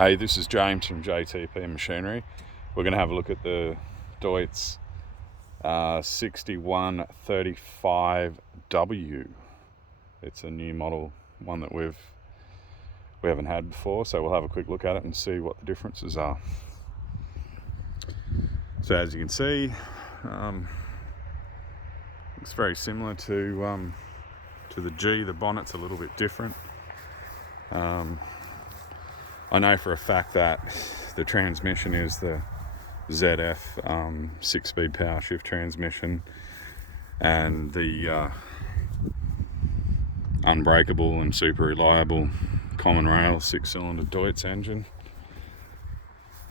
Hey, this is James from JTP Machinery. We're going to have a look at the Deutz 6135W. It's a new model, one that we haven't had before, so we'll have a quick look at it and see what the differences are. So as you can see, it's very similar to the G. The bonnet's a little bit different. I know for a fact that the transmission is the ZF 6-speed power shift transmission, and the unbreakable and super reliable common rail 6-cylinder Deutz engine.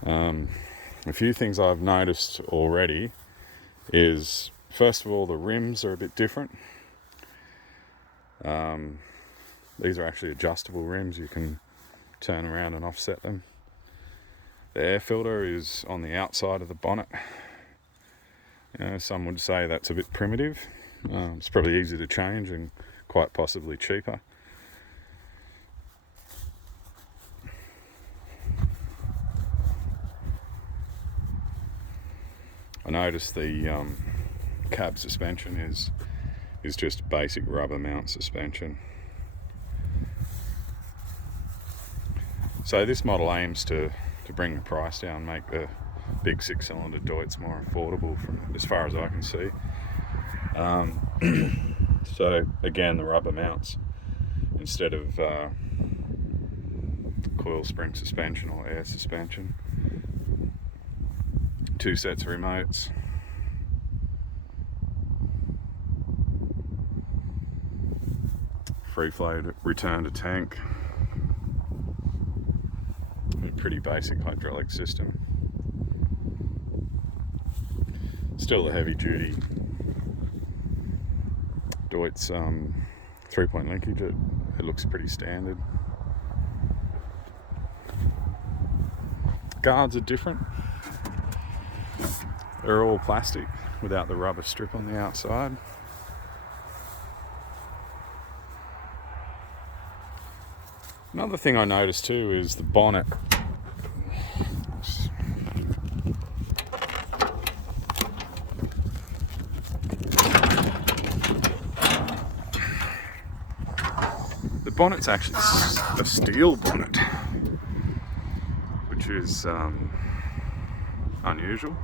A few things I've noticed already is, first of all, the rims are a bit different. These are actually adjustable rims. You can turn around and offset them. The air filter is on the outside of the bonnet. Some would say that's a bit primitive. It's probably easy to change and quite possibly cheaper. I noticed the cab suspension is just a basic rubber mount suspension. So this model aims to bring the price down, make the big 6-cylinder Deutz more affordable from as far as I can see. So again, the rubber mounts instead of coil spring suspension or air suspension. 2 sets of remotes. Free flow return to tank. Pretty basic hydraulic system. Still a heavy duty Deutz 3-point linkage. It looks pretty standard. Guards are different. They're all plastic without the rubber strip on the outside. Another thing I noticed too is the bonnet. The bonnet's actually a steel bonnet, which is unusual.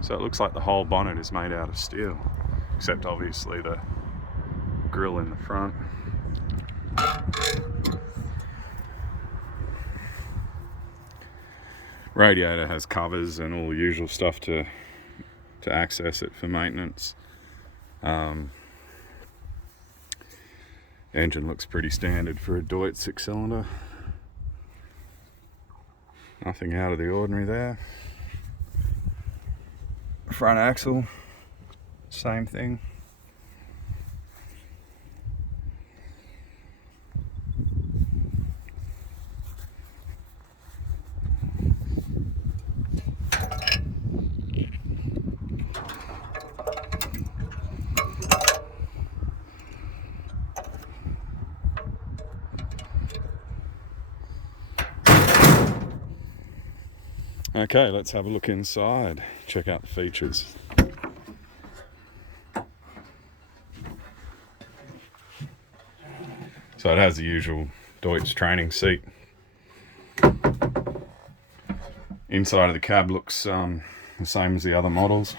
So it looks like the whole bonnet is made out of steel, except obviously the grille in the front. Radiator has covers and all the usual stuff to access it for maintenance. Engine looks pretty standard for a Deutz 6-cylinder. Nothing out of the ordinary there. Front axle, same thing. Okay, let's have a look inside, check out the features. So it has the usual Deutz training seat. Inside of the cab looks the same as the other models.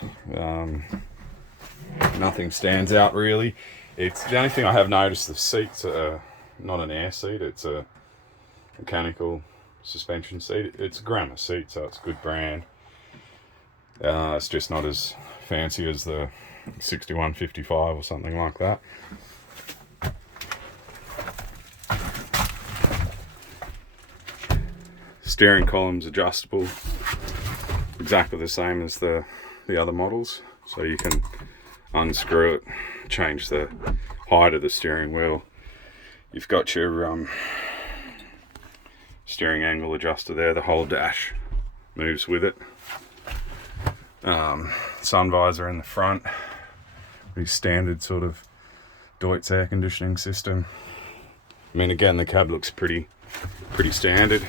Nothing stands out really. It's the only thing I have noticed, the seats are not an air seat, it's a mechanical suspension seat. It's a Grammer seat, so it's a good brand. It's just not as fancy as the 6155 or something like that. Steering column's adjustable, exactly the same as the other models, so you can unscrew it, change the height of the steering wheel. You've got your steering angle adjuster there. The whole dash moves with it. Sun visor in the front. Pretty standard sort of Deutz air conditioning system. I mean, again, the cab looks pretty standard.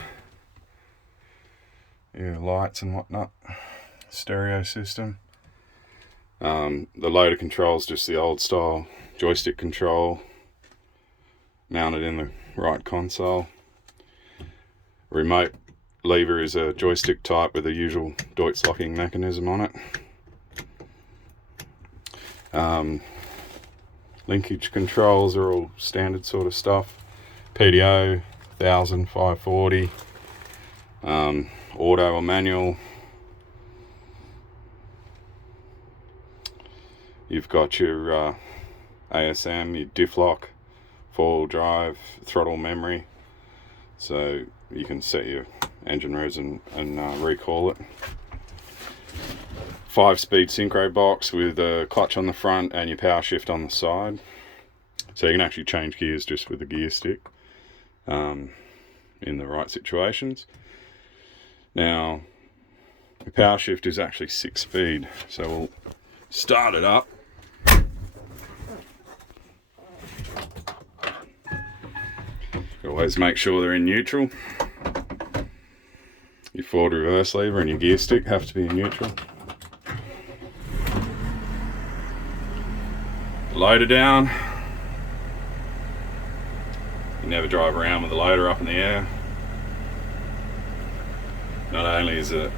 lights and whatnot. Stereo system. The loader control's just the old style joystick control mounted in the right console. Remote lever is a joystick type with the usual Deutz locking mechanism on it. Linkage controls are all standard sort of stuff. PDO 1000, 540, auto or manual. You've got your ASM, your diff lock, 4-wheel drive, throttle memory, so you can set your engine res and recall it. 5-speed synchro box with a clutch on the front and your power shift on the side, so you can actually change gears just with the gear stick in the right situations. Now the power shift is actually 6-speed, so we'll start it up. Always make sure they're in neutral. Your forward reverse lever and your gear stick have to be in neutral. Loader down. You never drive around with the loader up in the air. Not only is it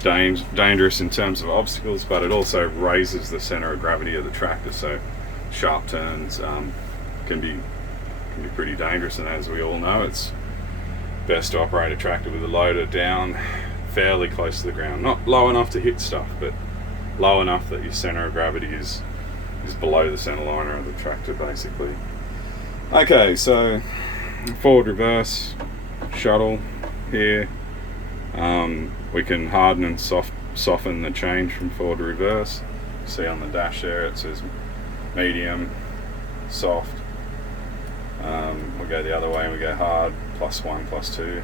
dangerous in terms of obstacles, but it also raises the center of gravity of the tractor, so sharp turns can be pretty dangerous, and as we all know, it's best to operate a tractor with the loader down fairly close to the ground. Not low enough to hit stuff, but low enough that your center of gravity is below the center liner of the tractor, basically. Okay, so forward reverse shuttle here. We can harden and soften the change from forward to reverse. See on the dash there it says medium, soft. We go the other way and we go hard, +1, +2.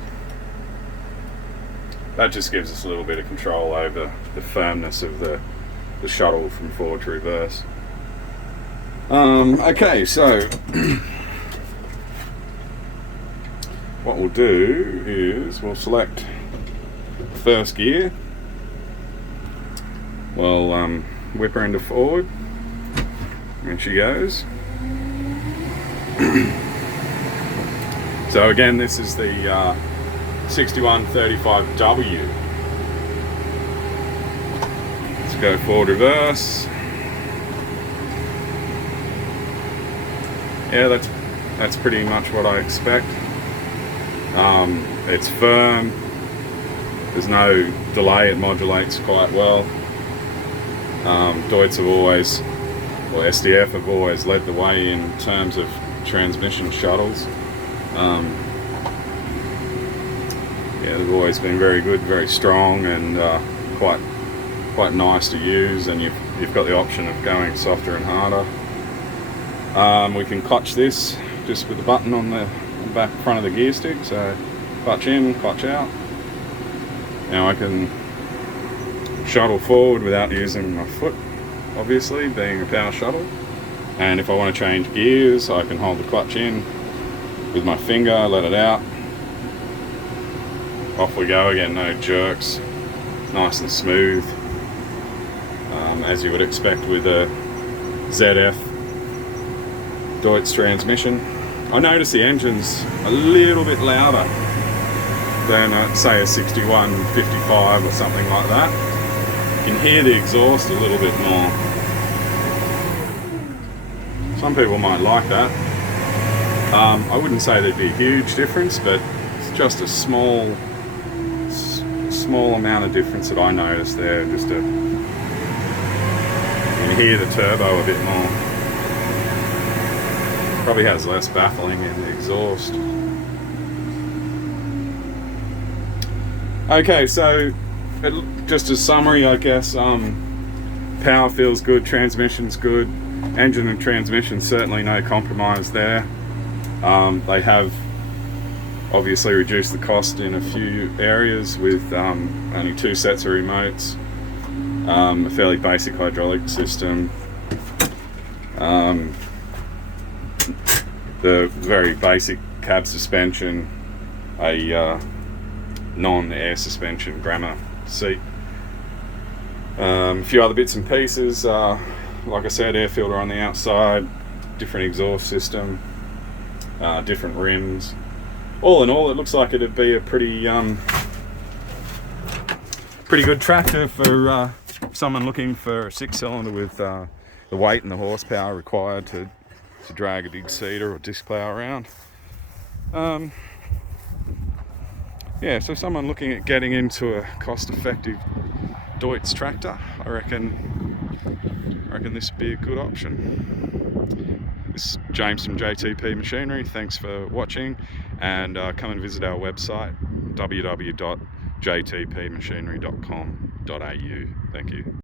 That just gives us a little bit of control over the firmness of the shuttle from forward to reverse. Okay, so what we'll do is we'll select first gear. We'll whip her into forward, and she goes. So again, this is the 6135W. Let's go forward reverse. Yeah, that's pretty much what I expect. It's firm. There's no delay. It modulates quite well. Deutz have always, or SDF have always led the way in terms of transmission shuttles. Yeah, they've always been very good, very strong, and quite nice to use. And you've got the option of going softer and harder. We can clutch this just with the button on the back front of the gear stick. So clutch in, clutch out. Now I can shuttle forward without using my foot, obviously, being a power shuttle. And if I want to change gears, I can hold the clutch in with my finger, let it out. Off we go again, no jerks. Nice and smooth, as you would expect with a ZF Deutz transmission. I notice the engine's a little bit louder than say a 6155 or something like that. You can hear the exhaust a little bit more. Some people might like that. I wouldn't say there'd be a huge difference, but it's just a small amount of difference that I noticed there. You can hear the turbo a bit more. Probably has less baffling in the exhaust. Okay, so just a summary, I guess. Power feels good, transmission's good, engine and transmission certainly no compromise there. They have obviously reduced the cost in a few areas with only 2 sets of remotes, a fairly basic hydraulic system, the very basic cab suspension, a non-air suspension Gramma seat. A few other bits and pieces, like I said, air filter on the outside, different exhaust system, different rims. All in all, it looks like it'd be a pretty good tractor for someone looking for a 6-cylinder with the weight and the horsepower required to drag a big seeder or disc plow around. Yeah, so someone looking at getting into a cost-effective Deutz tractor, I reckon this would be a good option. This is James from JTP Machinery. Thanks for watching, and come and visit our website, www.jtpmachinery.com.au. Thank you.